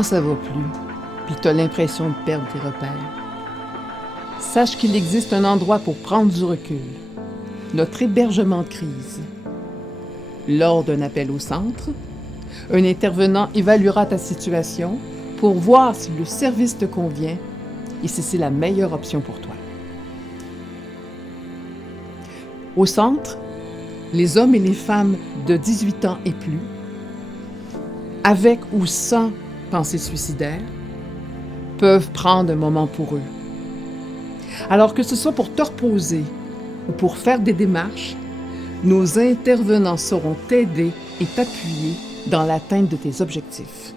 Quand ça va plus, puis tu as l'impression de perdre tes repères, sache qu'il existe un endroit pour prendre du recul, notre hébergement de crise. Lors d'un appel au centre, un intervenant évaluera ta situation pour voir si le service te convient et si c'est la meilleure option pour toi. Au centre, les hommes et les femmes de 18 ans et plus, avec ou sans pensée suicidaire, peuvent prendre un moment pour eux. Alors que ce soit pour te reposer ou pour faire des démarches, nos intervenants sauront t'aider et t'appuyer dans l'atteinte de tes objectifs.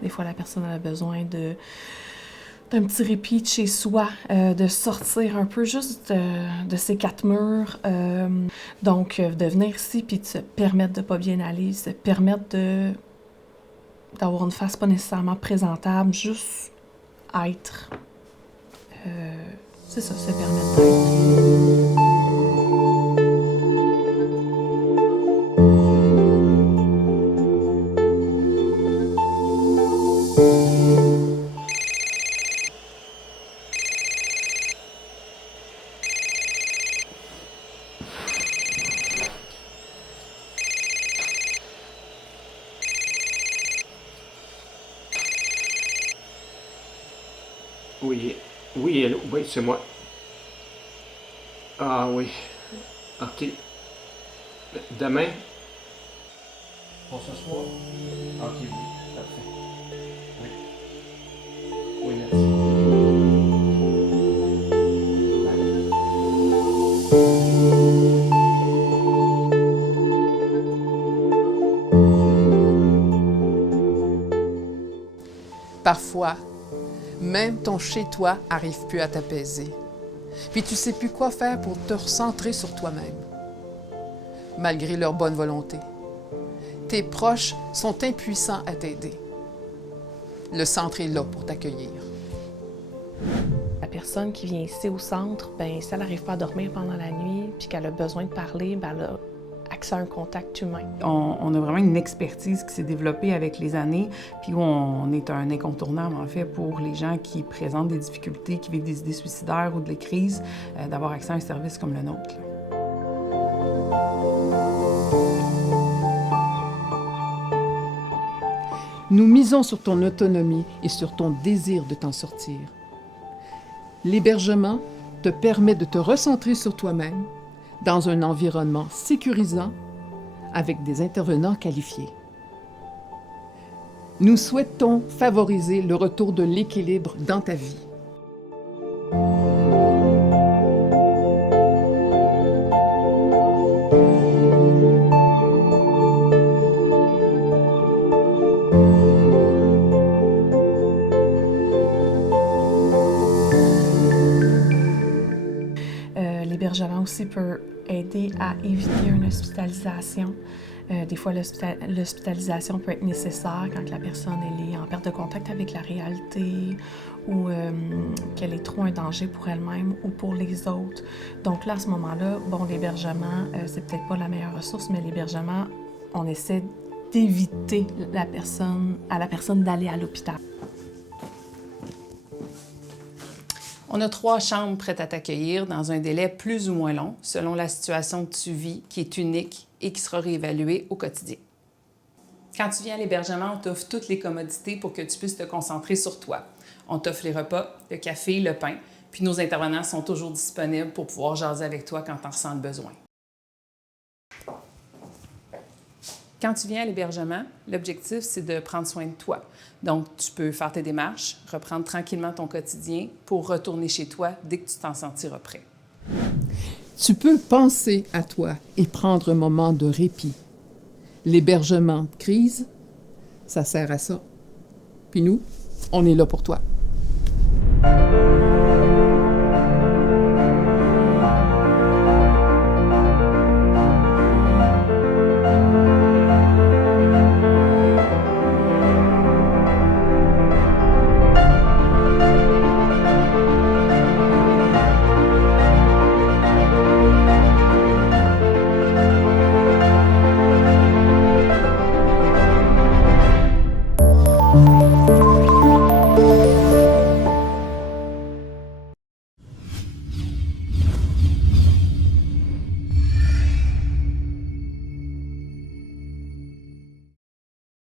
Des fois, la personne a besoin d'un petit répit de chez soi, de sortir un peu juste de ses quatre murs. Donc, de venir ici puis de se permettre de ne pas bien aller, se permettre d'avoir une face pas nécessairement présentable, juste être. C'est ça, se permettre d'être. Oui, allô, oui, c'est moi. Ah oui, ok. Demain? Pour ce soir? Ok, oui, parfait. Oui. Oui, merci. Parfois, même ton chez-toi n'arrive plus à t'apaiser. Puis tu sais plus quoi faire pour te recentrer sur toi-même, malgré leur bonne volonté. Tes proches sont impuissants à t'aider. Le centre est là pour t'accueillir. La personne qui vient ici au centre, ben si elle n'arrive pas à dormir pendant la nuit puis qu'elle a besoin de parler, ben elle a accès à un contact humain. On a vraiment une expertise qui s'est développée avec les années, puis où on est un incontournable, en fait, pour les gens qui présentent des difficultés, qui vivent des idées suicidaires ou des crises, d'avoir accès à un service comme le nôtre. Nous misons sur ton autonomie et sur ton désir de t'en sortir. L'hébergement te permet de te recentrer sur toi-même dans un environnement sécurisant avec des intervenants qualifiés. Nous souhaitons favoriser le retour de l'équilibre dans ta vie. L'hébergement aussi peut aider à éviter une hospitalisation. Des fois, l'hospitalisation peut être nécessaire quand la personne elle est en perte de contact avec la réalité ou qu'elle est trop un danger pour elle-même ou pour les autres. Donc là, à ce moment-là, bon, l'hébergement, c'est peut-être pas la meilleure ressource, mais l'hébergement, on essaie d'éviter à la personne d'aller à l'hôpital. On a 3 chambres prêtes à t'accueillir dans un délai plus ou moins long, selon la situation que tu vis, qui est unique et qui sera réévaluée au quotidien. Quand tu viens à l'hébergement, on t'offre toutes les commodités pour que tu puisses te concentrer sur toi. On t'offre les repas, le café, le pain, puis nos intervenants sont toujours disponibles pour pouvoir jaser avec toi quand tu en ressens le besoin. Quand tu viens à l'hébergement, l'objectif, c'est de prendre soin de toi. Donc, tu peux faire tes démarches, reprendre tranquillement ton quotidien pour retourner chez toi dès que tu t'en sentiras prêt. Tu peux penser à toi et prendre un moment de répit. L'hébergement de crise, ça sert à ça. Puis nous, on est là pour toi.